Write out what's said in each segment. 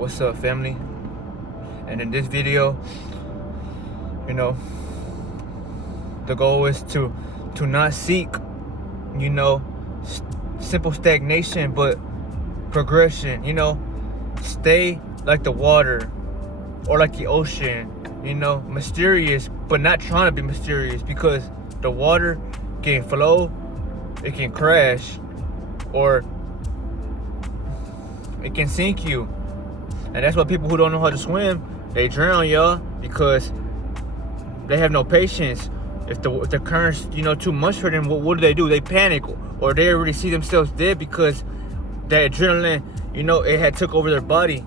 What's up, family? And in this video, you know, the goal is to not seek, you know, simple stagnation, but progression. You know, stay like the water or like the ocean. You know, mysterious, but not trying to be mysterious, because the water can flow, it can crash, or it can sink you. And that's why people who don't know how to swim, they drown, y'all, because they have no patience. If the current's, you know, too much for them, what do? They panic, or they already see themselves dead because that adrenaline, you know, it had took over their body.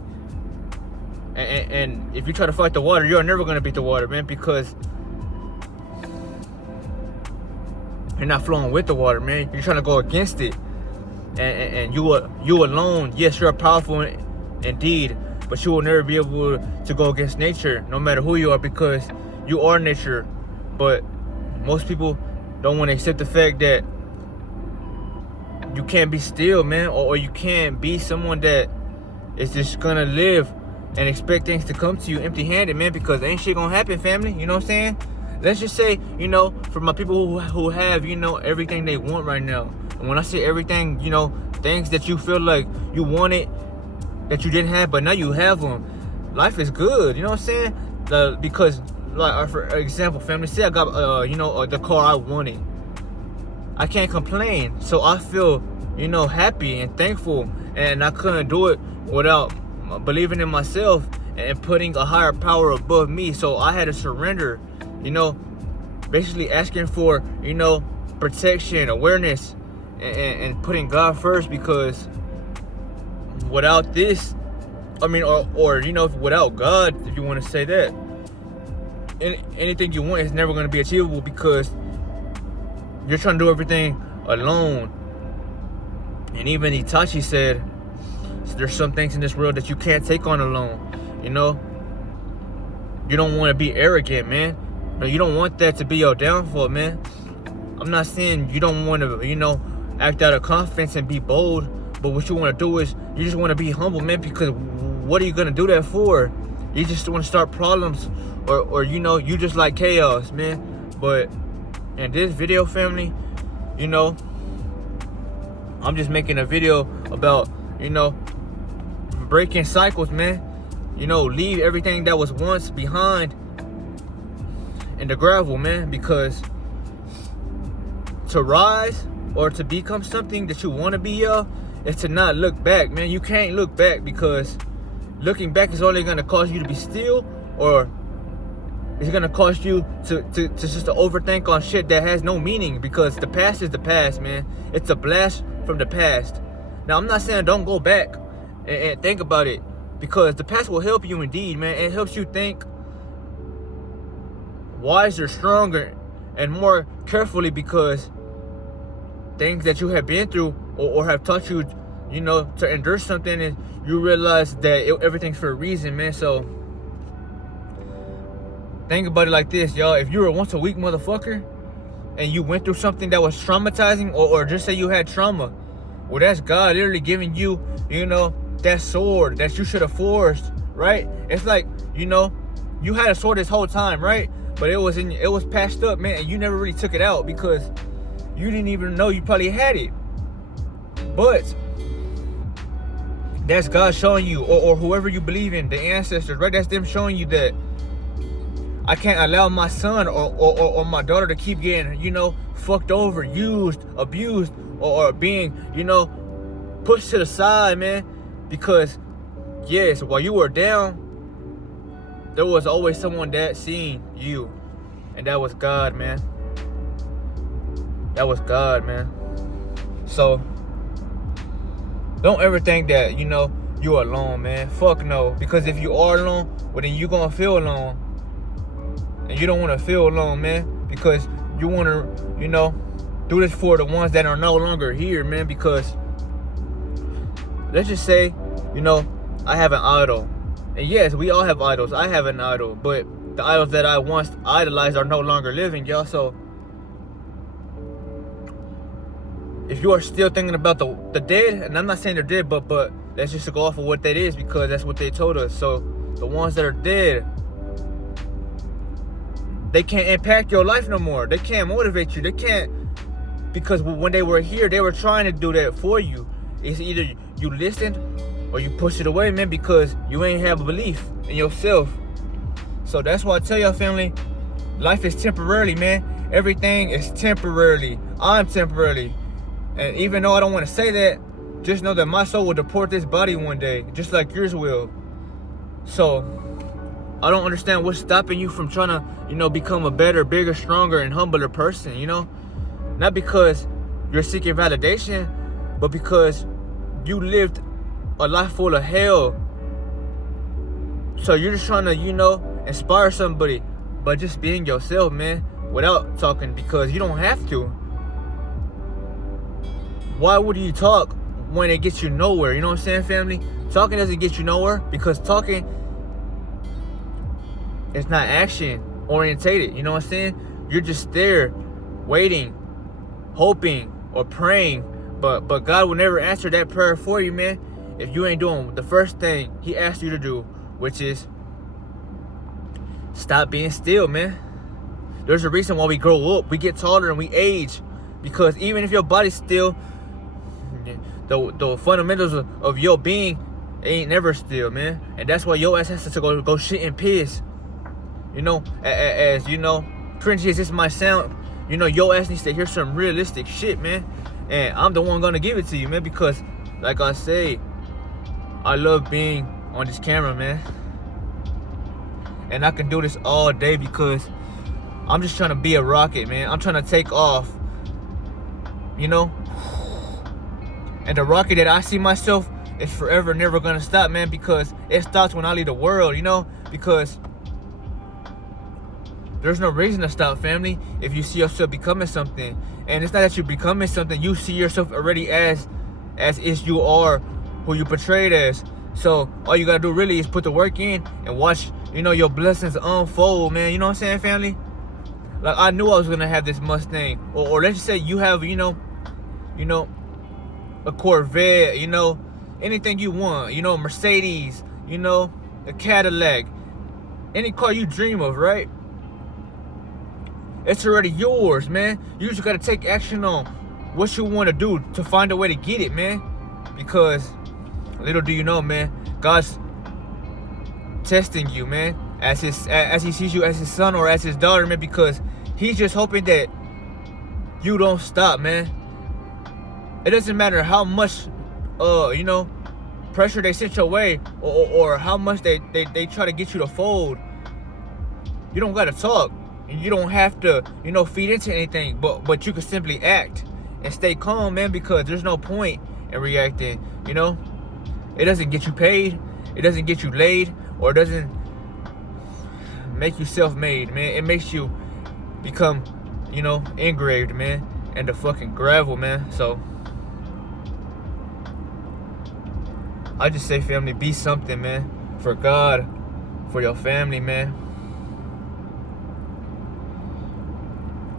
And if you try to fight the water, you're never gonna beat the water, man, because you're not flowing with the water, man. You're trying to go against it. And you alone, yes, you're powerful indeed, but you will never be able to go against nature, no matter who you are, because you are nature. But most people don't want to accept the fact that you can't be still, man, or you can't be someone that is just gonna live and expect things to come to you empty-handed, man, because ain't shit gonna happen, family. You know what I'm saying? Let's just say, you know, for my people who have, you know, everything they want right now. And when I say everything, you know, things that you feel like you wanted that you didn't have, but now you have them. Life is good, you know what I'm saying? Because, like, for example, family, say I got, you know, the car I wanted. I can't complain. So I feel, you know, happy and thankful. And I couldn't do it without believing in myself and putting a higher power above me. So I had to surrender, you know, basically asking for, you know, protection, awareness, and putting God first, because without this, I mean, or you know, without God, if you want to say that, anything you want is never going to be achievable, because you're trying to do everything alone. And even Itachi said, there's some things in this world that you can't take on alone. You know, you don't want to be arrogant, man. No, you don't want that to be your downfall, man. I'm not saying you don't want to, you know, act out of confidence and be bold, but what you want to do is you just want to be humble, man, because what are you going to do that for? You just want to start problems, or you know, you just like chaos, man. But in this video, family, you know, I'm just making a video about, you know, breaking cycles, man. You know, leave everything that was once behind in the gravel, man, because to rise or to become something that you want to be, y'all, is to not look back, man. You can't look back, because looking back is only going to cause you to be still, or it's going to cause you to just to overthink on shit that has no meaning, because the past is the past, man. It's a blast from the past. Now, I'm not saying don't go back and think about it, because the past will help you indeed, man. It helps you think wiser, stronger, and more carefully, because things that you have been through or have taught you, you know, to endure something, and you realize that everything's for a reason, man. So think about it like this, y'all. If you were once a weak motherfucker and you went through something that was traumatizing, or just say you had trauma, well, that's God literally giving you, you know, that sword that you should have forged, right? It's like, you know, you had a sword this whole time, right? But it was patched up, man, and you never really took it out because you didn't even know you probably had it. But that's God showing you, or whoever you believe in, the ancestors, right? That's them showing you that I can't allow my son or my daughter to keep getting, you know, fucked over, used, abused, or being, you know, pushed to the side, man. Because, yes, while you were down, there was always someone that seen you. And that was God, man. That was God, man. So, don't ever think that, you know, you're alone, man. Fuck no. Because if you are alone, well, then you're going to feel alone. And you don't want to feel alone, man. Because you want to, you know, do this for the ones that are no longer here, man. Because let's just say, you know, I have an idol. And yes, we all have idols. I have an idol. But the idols that I once idolized are no longer living, y'all. So if you are still thinking about the dead, and I'm not saying they're dead, but let's just go off of what that is, because that's what they told us. So the ones that are dead, they can't impact your life no more. They can't motivate you. They can't, because when they were here, they were trying to do that for you. It's either you listened or you push it away, man, because you ain't have a belief in yourself. So that's why I tell y'all, family, life is temporarily, man. Everything is temporarily. I'm temporarily. And even though I don't want to say that, just know that my soul will depart this body one day, just like yours will. So I don't understand what's stopping you from trying to, become a better, bigger, stronger, and humbler person, Not because you're seeking validation, but because you lived a life full of hell. So you're just trying to, inspire somebody, but just being yourself, man, without talking, because you don't have to. Why would you talk when it gets you nowhere? You know what I'm saying, family? Talking doesn't get you nowhere, because talking is not action orientated. You know what I'm saying? You're just there waiting, hoping, or praying, but God will never answer that prayer for you, man, if you ain't doing the first thing he asked you to do, which is stop being still, man. There's a reason why we grow up, we get taller, and we age, because even if your body's still, the fundamentals of your being ain't never still, man. And that's why your ass has to go shit and piss. As cringy as this might sound, your ass needs to hear some realistic shit, man. And I'm the one gonna give it to you, man, because like I say, I love being on this camera, man. And I can do this all day because I'm just trying to be a rocket, man. I'm trying to take off, And the rocket that I see myself is forever never gonna stop, man, because it stops when I leave the world, because there's no reason to stop, family, if you see yourself becoming something. And it's not that you're becoming something, you see yourself already as is you are who you portrayed as. So all you gotta do really is put the work in and watch, your blessings unfold, man. You know what I'm saying, family? Like, I knew I was gonna have this Mustang, or let's just say you have, a Corvette, anything you want, Mercedes, a Cadillac, any car you dream of, right? It's already yours, man. You just gotta take action on what you want to do to find a way to get it, man. Because little do you know, man, God's testing you, man, as he sees you as his son or as his daughter, man, because he's just hoping that you don't stop, man. It doesn't matter how much pressure they sent your way, or how much they try to get you to fold. You don't gotta talk. You don't have to, feed into anything, but you can simply act and stay calm, man, because there's no point in reacting, It doesn't get you paid, it doesn't get you laid, or it doesn't make you self-made, man. It makes you become, engraved, man, in the fucking gravel, man. So I just say, family, be something, man, for God, for your family, man.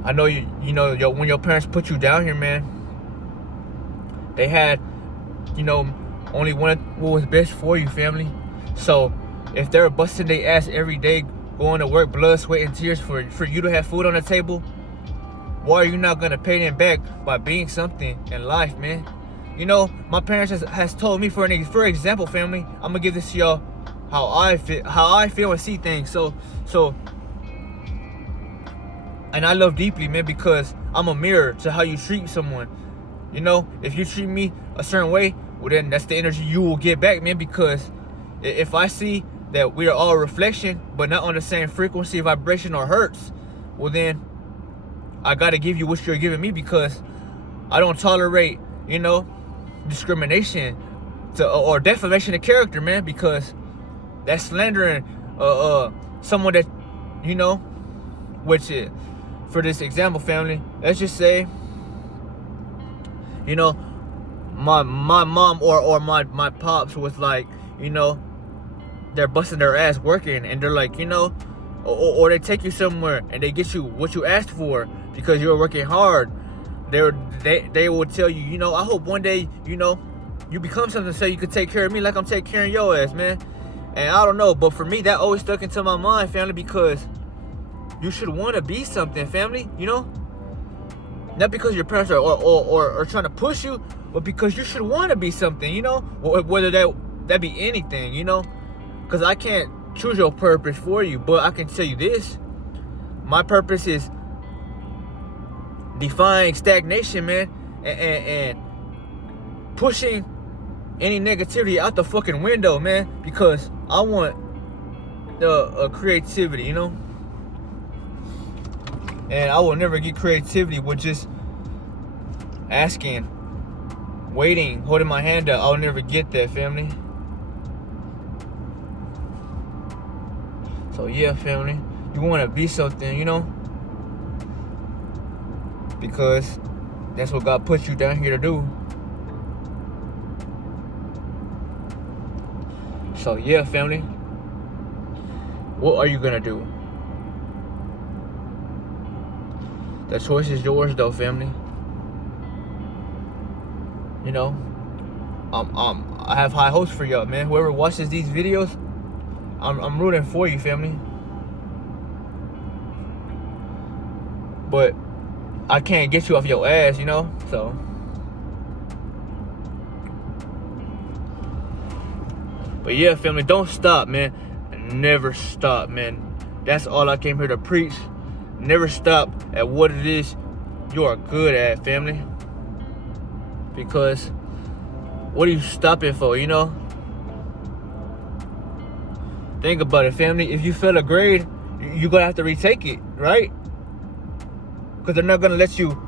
I know when your parents put you down here, man, they had, only wanted what was best for you, family. So if they're busting their ass every day, going to work, blood, sweat, and tears for you to have food on the table, why are you not gonna pay them back by being something in life, man? My parents has told me, for example, family, I'm gonna give this to y'all how I feel and see things. So and I love deeply, man, because I'm a mirror to how you treat someone. If you treat me a certain way, well, then that's the energy you will get back, man, because if I see that we are all a reflection, but not on the same frequency, vibration, or hertz, well, then I gotta give you what you're giving me, because I don't tolerate, discrimination or defamation of character, man, because that's slandering someone that, which is, for this example, family, let's just say, my mom or my pops was like, they're busting their ass working, and they're like, or they take you somewhere and they get you what you asked for because you were working hard. They will tell you, I hope one day, you become something so you could take care of me like I'm taking care of your ass, man. And I don't know, but for me, that always stuck into my mind, family, because you should want to be something, family, you know? Not because your parents are trying to push you, but because you should want to be something, you know? Whether that be anything, you know? Because I can't choose your purpose for you, but I can tell you this. My purpose is defying stagnation, man, and pushing any negativity out the fucking window, man, because I want the creativity, you know? And I will never get creativity with just asking, waiting, holding my hand up. I'll never get that, family. So yeah, family, you want to be something, you know? Because that's what God put you down here to do. So yeah, family, what are you gonna do? The choice is yours, though, family. You know, I have high hopes for y'all, man. Whoever watches these videos, I'm rooting for you, family. But I can't get you off your ass, you know. So, but yeah, family, don't stop, man. Never stop, man. That's all I came here to preach. Never stop at what it is you are good at, family. Because what are you stopping for, you know? Think about it, family. If you fail a grade, you're going to have to retake it, right? Because they're not going to let you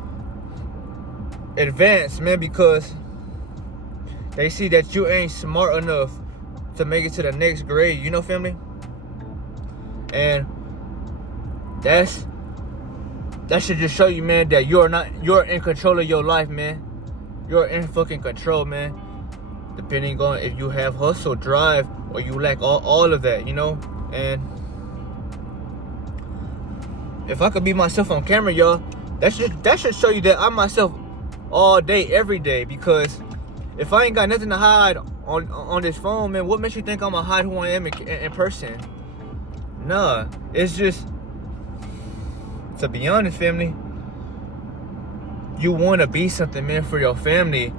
advance, man, because they see that you ain't smart enough to make it to the next grade, you know, family? And that should just show you, man, that you're in control of your life, man. You're in fucking control, man. Depending on if you have hustle, drive, or you lack all of that, you know? And if I could be myself on camera, y'all, that should show you that I'm myself all day, every day. Because if I ain't got nothing to hide on this phone, man, what makes you think I'm gonna hide who I am in person? Nah, it's just, to be honest, family, you want to be something, man, for your family,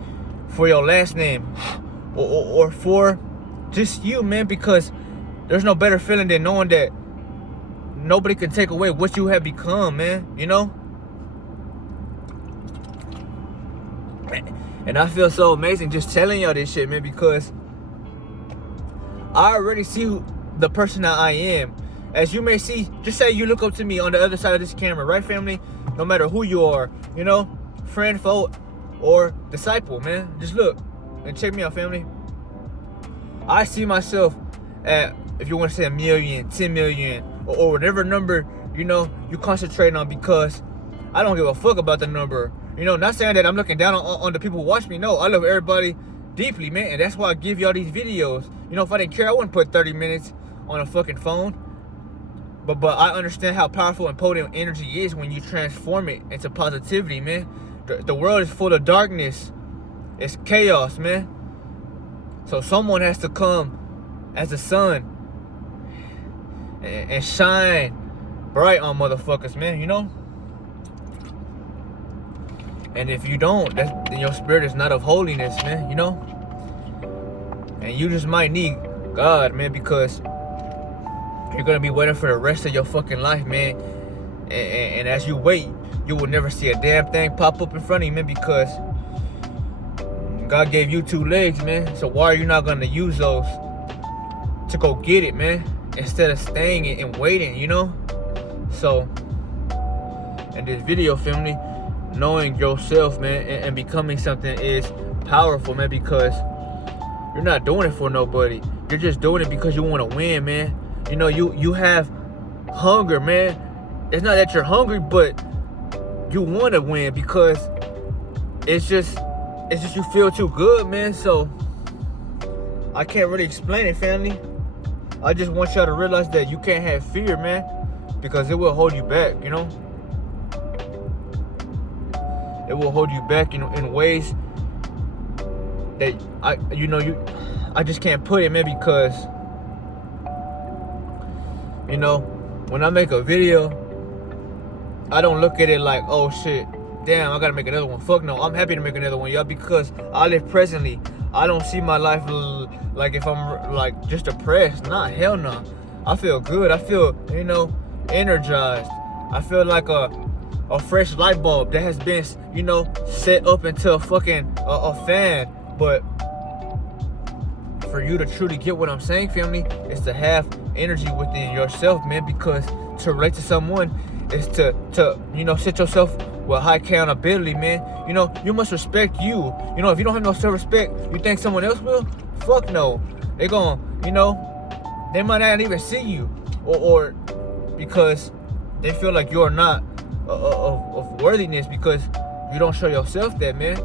for your last name, or for just you, man, because there's no better feeling than knowing that nobody can take away what you have become, man, you know? And I feel so amazing just telling y'all this shit, man, because I already see the person that I am. As you may see, just say you look up to me on the other side of this camera, right, family? No matter who you are, you know, friend, foe, or disciple, man. Just look and check me out, family. I see myself at, if you want to say 1 million, 10 million, or whatever number, you know, you concentrate on, because I don't give a fuck about the number. You know, not saying that I'm looking down on the people who watch me. No, I love everybody deeply, man. And that's why I give y'all these videos. You know, if I didn't care, I wouldn't put 30 minutes on a fucking phone. But I understand how powerful and potent energy is when you transform it into positivity, man. The world is full of darkness. It's chaos, man. So someone has to come as the sun and shine bright on motherfuckers, man, you know? And if you don't, then your spirit is not of holiness, man, you know? And you just might need God, man, because you're going to be waiting for the rest of your fucking life, man. And as you wait, you will never see a damn thing pop up in front of you, man, because God gave you 2 legs, man. So why are you not going to use those to go get it, man, instead of staying and waiting, you know? So, in this video, family, knowing yourself, man, and becoming something is powerful, man, because you're not doing it for nobody. You're just doing it because you want to win, man. You know, you have hunger, man. It's not that you're hungry, but you want to win, because it's just you feel too good, man. So I can't really explain it, family. I just want y'all to realize that you can't have fear, man, because it will hold you back, you know? It will hold you back in ways that I just can't put it, man, because when I make a video, I don't look at it like, oh shit, damn, I gotta make another one. Fuck no, I'm happy to make another one, y'all, because I live presently. I don't see my life like if I'm like just depressed. Nah, hell no. I feel good. I feel, energized. I feel like a fresh light bulb that has been, set up into a fucking a fan. But for you to truly get what I'm saying, family, is to have energy within yourself, man, because to relate to someone is to set yourself with high accountability, man. You must respect you. If you don't have no self-respect, you think someone else will? Fuck no. They gon', they might not even see you, or because they feel like you're not of worthiness because you don't show yourself that, man.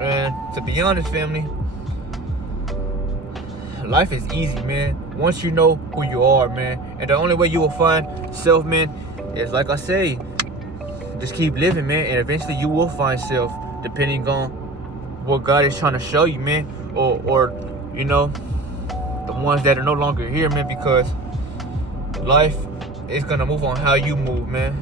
And to be honest, family, life is easy, man, once you know who you are, man. And the only way you will find self, man, is like I say, just keep living, man, and eventually you will find self, depending on what God is trying to show you, man, or the ones that are no longer here, man, because life is gonna move on how you move, man.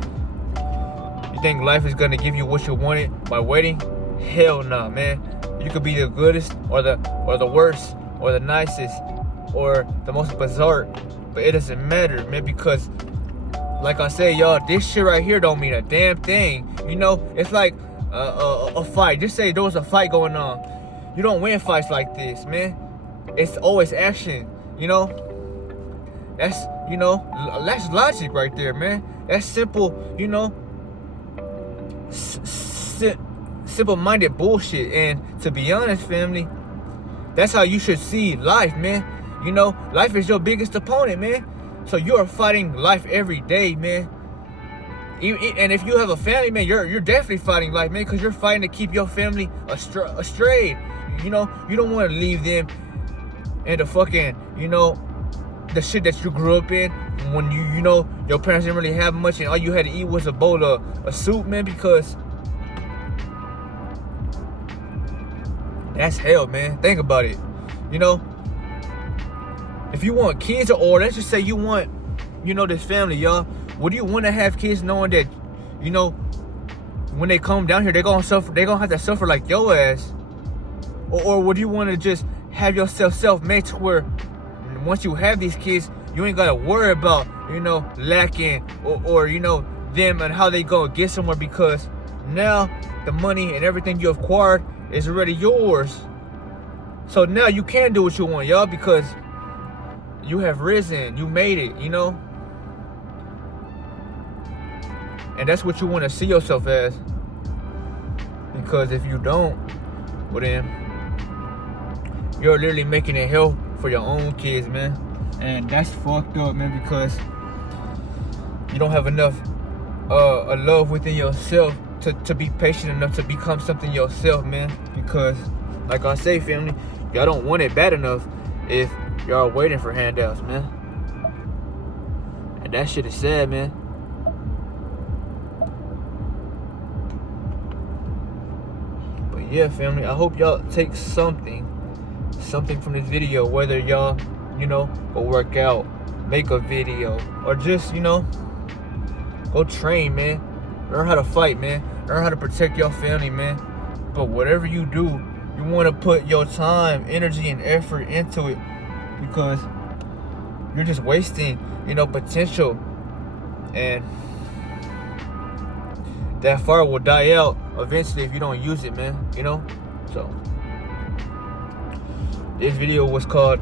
You think life is gonna give you what you wanted by waiting? Hell nah, man. You could be the goodest or the worst or the nicest or the most bizarre, but it doesn't matter, man, because like I said, y'all, this shit right here don't mean a damn thing. It's like a fight. Just say there was a fight going on. You don't win fights like this, man. It's always action. That's that's logic right there, man. That's simple. Simple-minded bullshit. And to be honest, family, that's how you should see life, man. Life is your biggest opponent, man. So you're fighting life every day, man. And if you have a family, man, you're definitely fighting life, man, because you're fighting to keep your family astray. You don't want to leave them in the fucking, the shit that you grew up in when your parents didn't really have much and all you had to eat was a bowl of soup, man, because that's hell, man. Think about it. If you want kids, or let's just say you want, this family, y'all, would you want to have kids knowing that, when they come down here, they're gonna suffer, they're gonna have to suffer like your ass? Or would you want to just have yourself self-made to where once you have these kids, you ain't gotta worry about, lacking or them and how they gonna get somewhere, because now the money and everything you acquired is already yours. So now you can do what you want, y'all, because you have risen, you made it, and that's what you want to see yourself as. Because if you don't, well then you're literally making it hell for your own kids, man. And that's fucked up, man, because you don't have enough a love within yourself to be patient enough to become something yourself, man. Because like I say, family, y'all don't want it bad enough if y'all waiting for handouts, man. And that shit is sad, man. But yeah, family, I hope y'all take something from this video, whether y'all, go work out, make a video, or just, go train, man. Learn how to fight, man. Learn how to protect your family, man. But whatever you do, you want to put your time, energy, and effort into it, because you're just wasting, potential. And that fire will die out eventually if you don't use it, man. So this video was called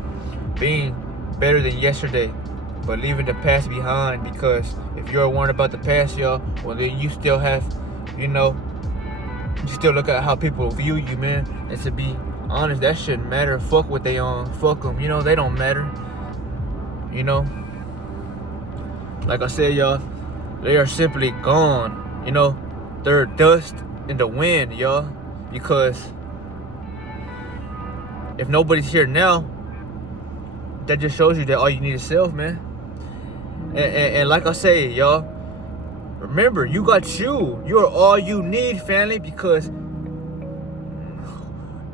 Being Better Than Yesterday, but leaving the past behind. Because if you're worried about the past, y'all, well then you still have, you still look at how people view you, man. And to be honest, that shouldn't matter. Fuck what they on. Fuck them. They don't matter. Like I said, y'all, they are simply gone. They're dust in the wind, y'all. Because if nobody's here now, that just shows you that all you need is self, man. And like I say, y'all, remember, you got you. You are all you need, family, because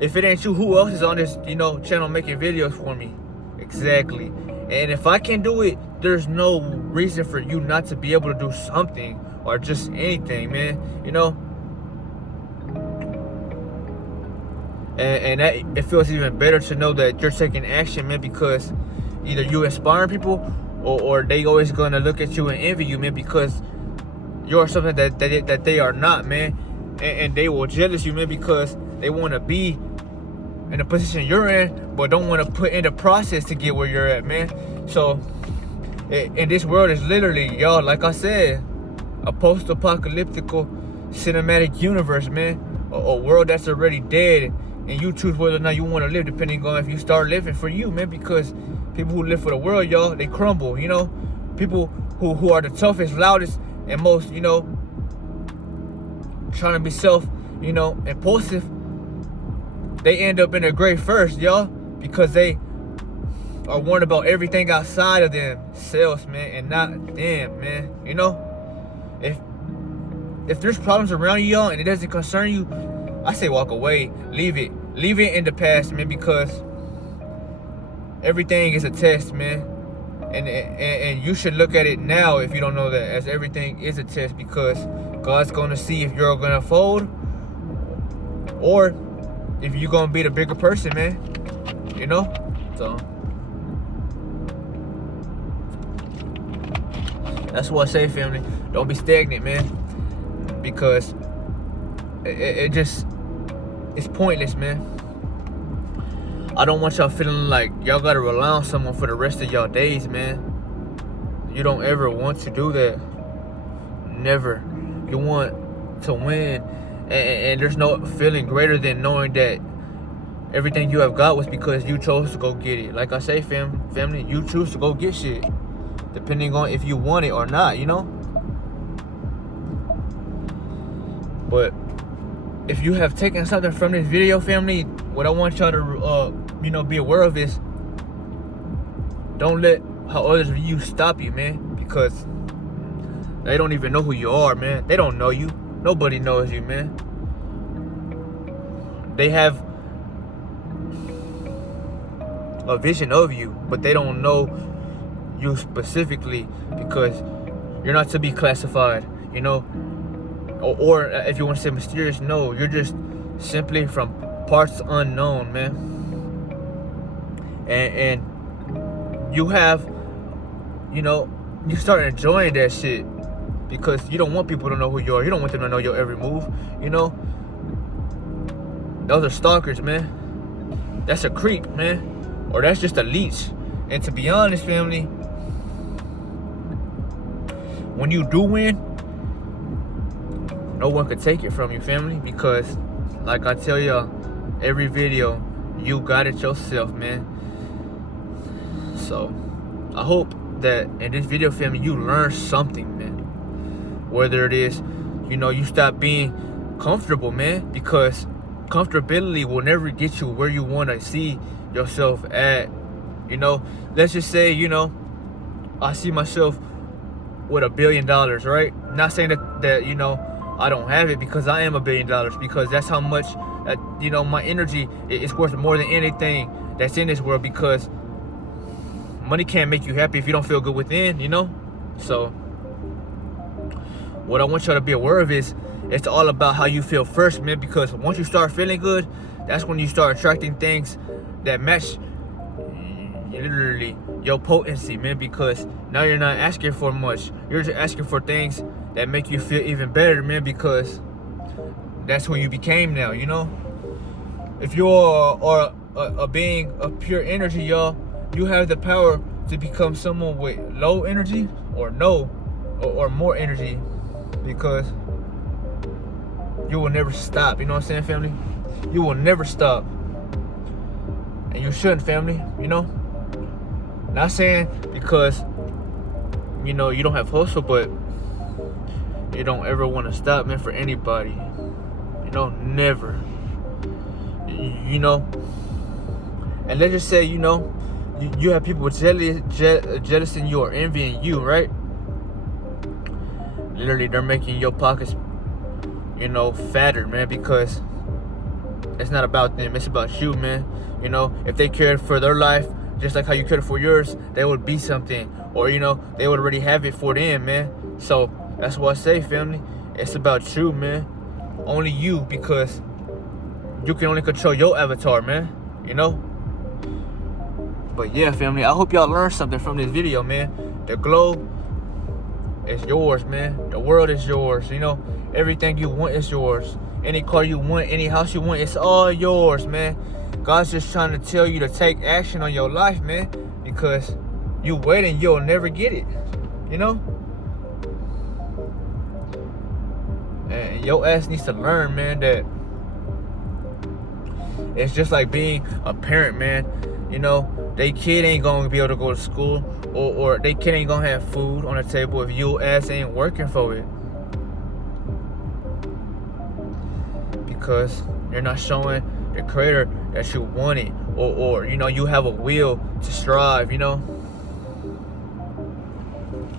if it ain't you, who else is on this, channel making videos for me? Exactly. And if I can do it, there's no reason for you not to be able to do something or just anything, man. And that, it feels even better to know that you're taking action, man, because either you inspire people or they always gonna look at you and envy you, man, because you're something that they are not, man. And they will jealous you, man, because they want to be in the position you're in, but don't want to put in the process to get where you're at, man. So, and this world is literally, y'all, like I said, a post-apocalyptic cinematic universe, man. A world that's already dead, and you choose whether or not you want to live, depending on if you start living for you, man. Because people who live for the world, y'all, they crumble, People who are the toughest, loudest, and most, trying to be impulsive, they end up in a grave first, y'all, because they are worried about everything outside of themselves, man, and not them, man. If there's problems around you, y'all, and it doesn't concern you, I say walk away, leave it in the past, man, because everything is a test, man. And you should look at it now, if you don't know that, as everything is a test, because God's gonna see if you're gonna fold or if you're gonna be the bigger person, man. So that's what I say, family. Don't be stagnant, man, because it's pointless, man. I don't want y'all feeling like y'all gotta rely on someone for the rest of y'all days, man. You don't ever want to do that. Never. You want to win, and there's no feeling greater than knowing that everything you have got was because you chose to go get it. Like I say, family, you choose to go get shit, depending on if you want it or not, But if you have taken something from this video, family, what I want y'all to be aware of is, don't let how others view you stop you, man, because they don't even know who you are, man. They don't know you. Nobody knows you, man. They have a vision of you, but they don't know you specifically, because you're not to be classified, or if you want to say mysterious, no, you're just simply from parts unknown, man. And you have, you start enjoying that shit, because you don't want people to know who you are. You don't want them to know your every move, Those are stalkers, man. That's a creep, man. Or that's just a leech. And to be honest, family, when you do win, no one could take it from you, family, because like I tell y'all every video, you got it yourself, man. So I hope that in this video, family, you learn something, man. Whether it is, you stop being comfortable, man, because comfortability will never get you where you want to see yourself at. Let's just say, I see myself with $1 billion, right? Not saying that I don't have it, because I am $1 billion, because that's how much my energy is worth more than anything that's in this world, because money can't make you happy if you don't feel good within, So what I want y'all to be aware of is, it's all about how you feel first, man, because once you start feeling good, that's when you start attracting things that match literally your potency, man, because now you're not asking for much. You're just asking for things that make you feel even better, man, because that's who you became now, If you are a being of pure energy, y'all, you have the power to become someone with low energy or more energy, because you will never stop. You know what I'm saying, family? You will never stop. And you shouldn't, family, Not saying because, you don't have hustle, but you don't ever want to stop, man, for anybody. Never. And let's just say, you have people jealousing you or envying you, right? Literally, they're making your pockets, fatter, man, because it's not about them, it's about you, man. You know, if they cared for their life just like how you cared for yours, they would be something, or you know, they would already have it for them, man. So that's what I say, family. It's about you, man. Only you, because you can only control your avatar, man. You know. But yeah, family, I hope y'all learned something from this video, man. The globe is yours, man. The world is yours. You know, everything you want is yours. Any car you want, any house you want, it's all yours, man. God's just trying to tell you to take action on your life, man, because you waiting, you'll never get it, you know? And your ass needs to learn, man, that it's just like being a parent, man. You know, they kid ain't gonna be able to go to school, or they kid ain't gonna have food on the table if your ass ain't working for it. Because you're not showing the creator that you want it, or you know, you have a will to strive, you know.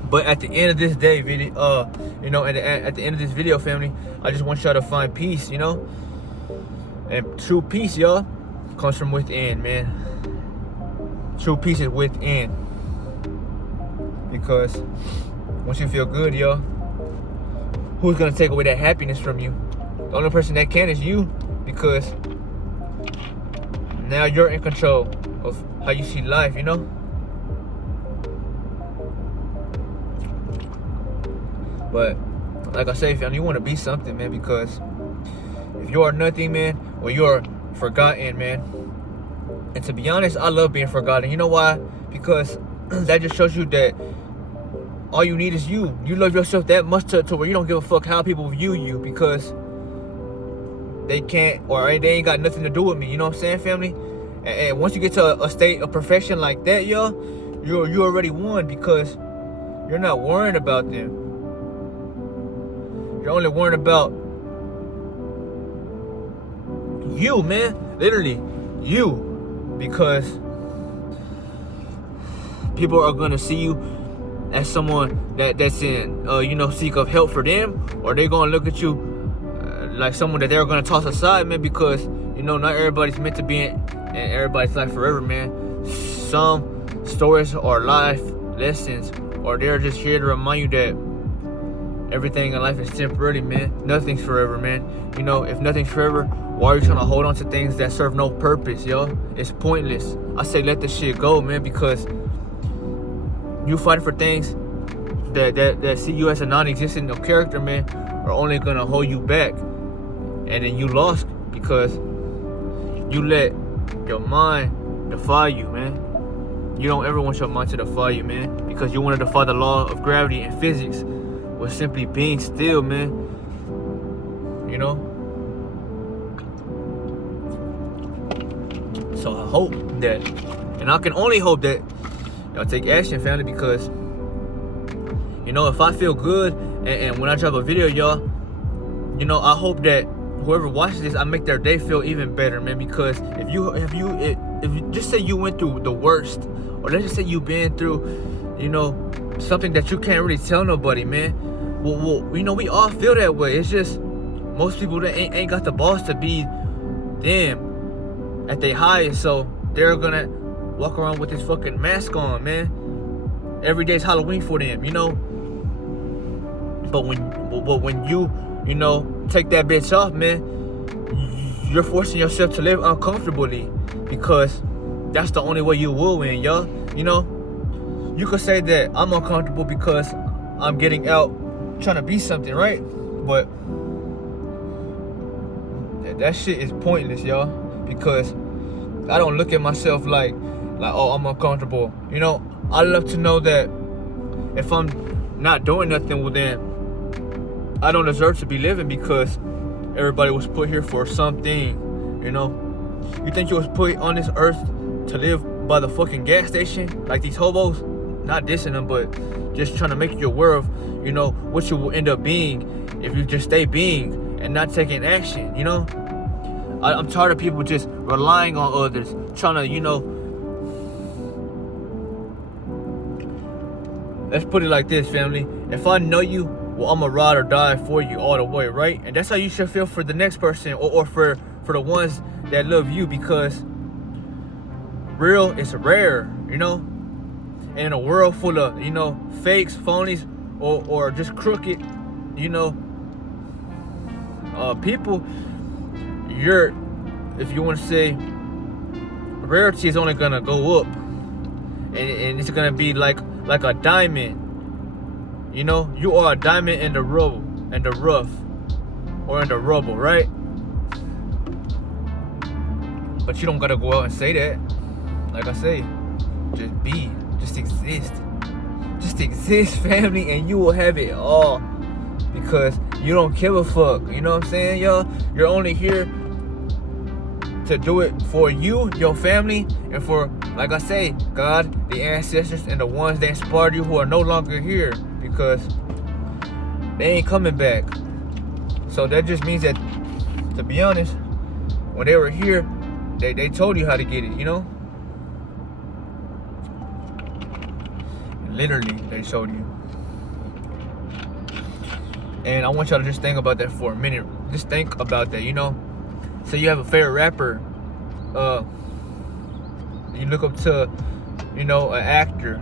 But at the end of this day, video, you know, at the end of this video, family, I just want y'all to find peace, you know. And true peace, y'all, comes from within, man. True peace is within. Because once you feel good, y'all, who's gonna take away that happiness from you? The only person that can is you, because now you're in control of how you see life, you know? But like I say, family, you want to be something, man, because if you are nothing, man, or you're forgotten, man. And to be honest, I love being forgotten. You know why? Because that just shows you that all you need is you. You love yourself that much to where you don't give a fuck how people view you, because they can't, or they ain't got nothing to do with me. You know what I'm saying, family? And once you get to a state of perfection like that, y'all, you already won, because you're not worrying about them. You're only worrying about you, man. Literally, you. Because people are gonna see you as someone that's in, you know, seek of help for them, or they're gonna look at you like someone that they're gonna toss aside, man. Because you know, not everybody's meant to be in everybody's life forever, man. Some stories are life lessons, or they're just here to remind you that everything in life is temporary, man. Nothing's forever, man. You know, if nothing's forever, why are you trying to hold on to things that serve no purpose, yo? It's pointless. I say let the shit go, man, because you fighting for things that see you as a non-existent character, man, are only gonna hold you back. And then you lost because you let your mind defy you, man. You don't ever want your mind to defy you, man, because you want to defy the law of gravity and physics with simply being still, man. You know? So I hope that, and I can only hope that y'all take action, family, because you know, if I feel good and when I drop a video, y'all, you know, I hope that whoever watches this, I make their day feel even better, man. Because if you just say you went through the worst, or let's just say you've been through, you know, something that you can't really tell nobody, man. Well, you know, we all feel that way. It's just most people that ain't got the balls to be them at their highest, so they're gonna walk around with this fucking mask on, man. Every day's Halloween for them, you know. But when you know, take that bitch off, man, you're forcing yourself to live uncomfortably, because that's the only way you will win, y'all. You know, you could say that I'm uncomfortable because I'm getting out trying to be something, right? But that shit is pointless, y'all, because I don't look at myself like oh, I'm uncomfortable. You know, I love to know that if I'm not doing nothing, well then I don't deserve to be living, because everybody was put here for something, you know. You think you was put on this earth to live by the fucking gas station like these hobos? Not dissing them, but just trying to make you aware of, you know, what you will end up being if you just stay being and not taking action, you know. I'm tired of people just relying on others, trying to, you know, let's put it like this, family. If I know you, well, I'm gonna ride or die for you all the way, right? And that's how you should feel for the next person, or for for the ones that love you, because real is rare, you know. And in a world full of, you know, fakes, phonies, or just crooked, you know, people, if you want to say, rarity is only gonna go up, and it's gonna be like a diamond. You know, you are a diamond in the rough, or in the rubble, right? But you don't gotta go out and say that. Like I say, just be, just exist, family, and you will have it all, because you don't give a fuck. You know what I'm saying, y'all? You're only here to do it for you, your family, and for, like I say, God, the ancestors, and the ones that inspired you who are no longer here, because they ain't coming back. So that just means that, to be honest, when they were here, they told you how to get it, you know? Literally, they showed you. And I want y'all to just think about that for a minute. Just think about that, you know? So you have a favorite rapper. You look up to, you know, an actor.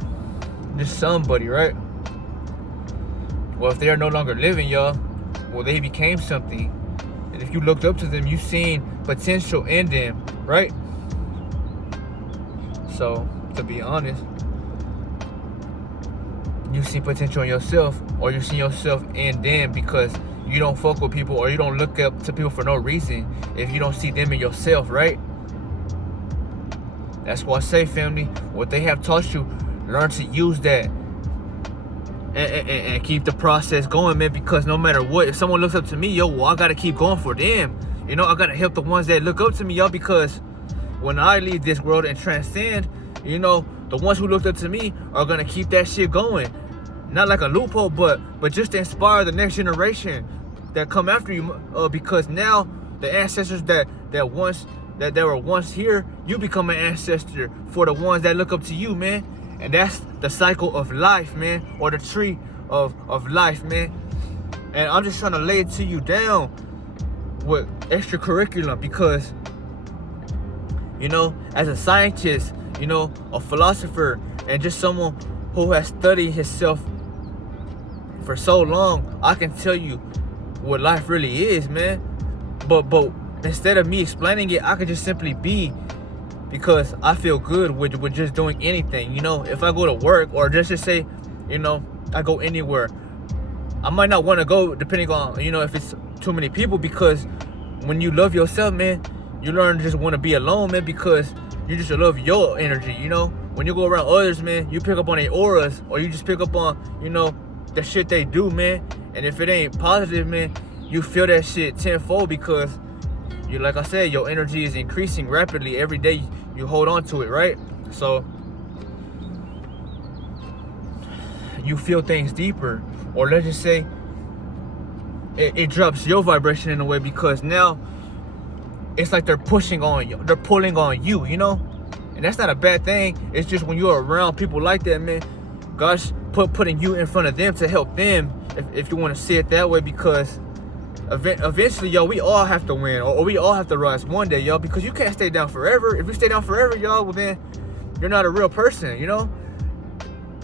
Just somebody, right? Well, if they are no longer living, y'all, well, they became something. And if you looked up to them, you seen potential in them, right? So, to be honest, you see potential in yourself, or you see yourself in them, because you don't fuck with people, or you don't look up to people for no reason if you don't see them in yourself, right? That's why I say, family, what they have taught you, learn to use that and keep the process going, man, because no matter what, if someone looks up to me, yo, well, I gotta keep going for them. You know, I gotta help the ones that look up to me, y'all, because when I leave this world and transcend, you know, the ones who looked up to me are gonna keep that shit going. Not like a loophole, but just to inspire the next generation that come after you, because now the ancestors that were once here, you become an ancestor for the ones that look up to you, man. And that's the cycle of life, man, or the tree of life, man. And I'm just trying to lay it to you down with extracurriculum, because, you know, as a scientist, you know, a philosopher, and just someone who has studied himself for so long, I can tell you what life really is, man. But instead of me explaining it, I can just simply be, because I feel good with just doing anything. You know, if I go to work, or just to say, you know, I go anywhere, I might not want to go depending on, you know, if it's too many people, because when you love yourself, man, you learn to just want to be alone, man, because you just love your energy, you know? When you go around others, man, you pick up on their auras, or you just pick up on, you know, the shit they do, man. And if it ain't positive, man, you feel that shit tenfold, because you, like I said, your energy is increasing rapidly every day. You hold on to it, right? So you feel things deeper, or let's just say it drops your vibration in a way, because now it's like they're pushing on you, they're pulling on you, you know? And that's not a bad thing. It's just when you're around people like that, man, God's putting you in front of them to help them, if you want to see it that way, because eventually, y'all, we all have to win, or we all have to rise one day, y'all, because you can't stay down forever. If you stay down forever, y'all, well, then you're not a real person, you know?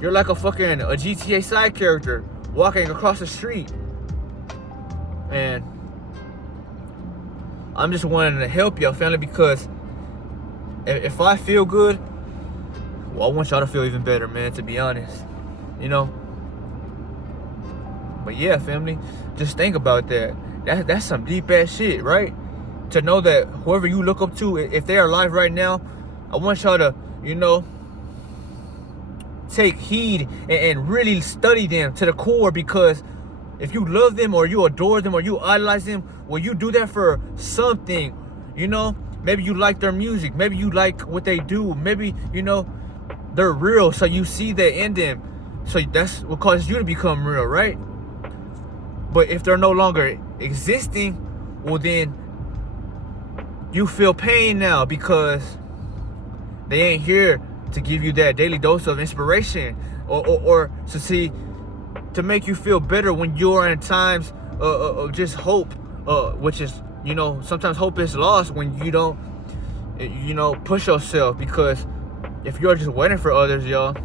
You're like a GTA side character walking across the street. And I'm just wanting to help y'all, family, because if I feel good, well, I want y'all to feel even better, man, to be honest, you know? But yeah, family, just think about that. That's some deep ass shit, right? To know that whoever you look up to, if they're alive right now, I want y'all to, you know, take heed and really study them to the core, because if you love them, or you adore them, or you idolize them, well, you do that for something, you know? Maybe you like their music, maybe you like what they do, maybe, you know, they're real, so you see that in them, so that's what causes you to become real, right? But if they're no longer existing, well, then you feel pain now, because they ain't here to give you that daily dose of inspiration, or to see, to make you feel better when you're in times of just hope, which is, you know, sometimes hope is lost when you don't, you know, push yourself. Because if you're just waiting for others, y'all,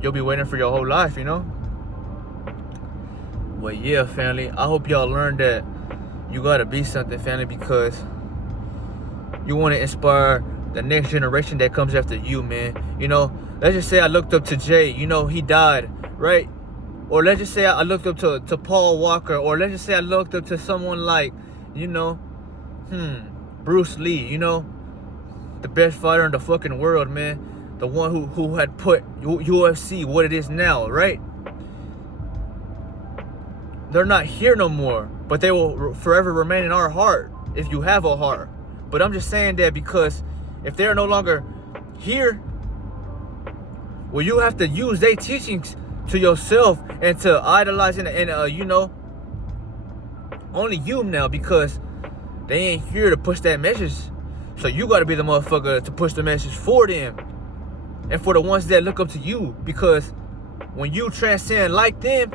you'll be waiting for your whole life, you know. Well, yeah, family, I hope y'all learned that you gotta be something, family, because you want to inspire the next generation that comes after you, man. You know, let's just say I looked up to Jay, you know, he died, right? Or let's just say I looked up to Paul Walker. Or let's just say I looked up to someone like, you know, Bruce Lee, you know, the best fighter in the fucking world, man. The one who had put UFC what it is now, right? They're not here no more, but they will forever remain in our heart if you have a heart. But I'm just saying that because if they're no longer here, well, you have to use their teachings to yourself and to idolize and you know, only you now, because they ain't here to push that message. So you got to be the motherfucker to push the message for them and for the ones that look up to you. Because when you transcend like them,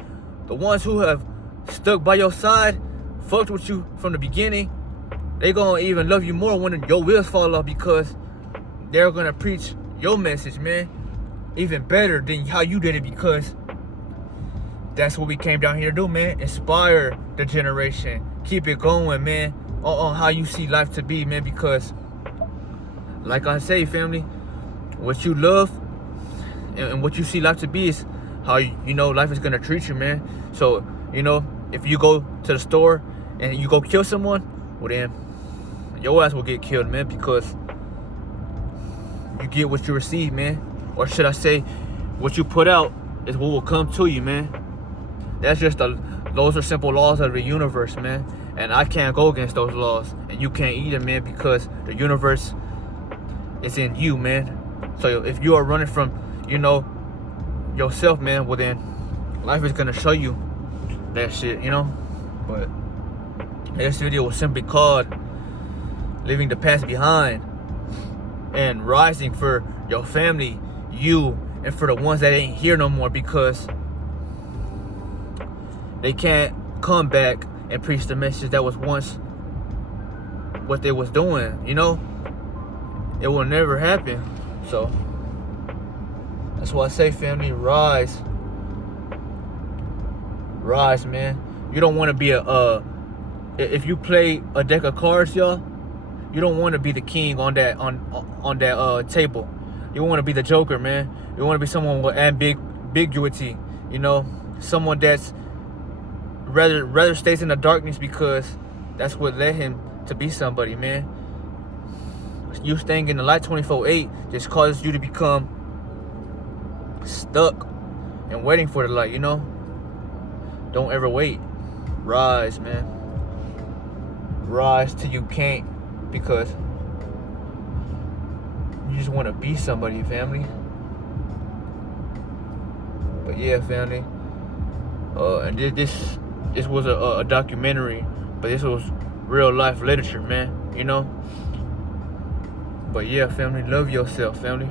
the ones who have stuck by your side, fucked with you from the beginning, they gonna even love you more when your wheels fall off, because they're gonna preach your message, man, even better than how you did it. Because that's what we came down here to do, man. Inspire the generation. Keep it going, man, on how you see life to be, man. Because like I say, family, what you love and what you see life to be is how you know life is gonna treat you, man. So, you know, if you go to the store and you go kill someone, well then your ass will get killed, man, because you get what you receive, man. Or should I say, what you put out is what will come to you, man. That's just those are simple laws of the universe, man. And I can't go against those laws, and you can't either, man, because the universe is in you, man. So if you are running from, you know, yourself, man, well then life is gonna show you that shit, you know. But this video was simply called leaving the past behind and rising for your family, you, and for the ones that ain't here no more, because they can't come back and preach the message that was once what they was doing, you know. It will never happen. So that's why I say, family, rise, man. You don't want to be if you play a deck of cards, y'all, you don't want to be the king on that table. You want to be the joker, man. You want to be someone with ambiguity, you know, someone that's rather stays in the darkness, because that's what led him to be somebody, man. You staying in the light 24/8 just causes you to become stuck and waiting for the light, you know. Don't ever wait. Rise, man. Rise till you can't, because you just want to be somebody, family. But yeah, family. And this was a documentary, but this was real life literature, man. You know. But yeah, family, love yourself, family.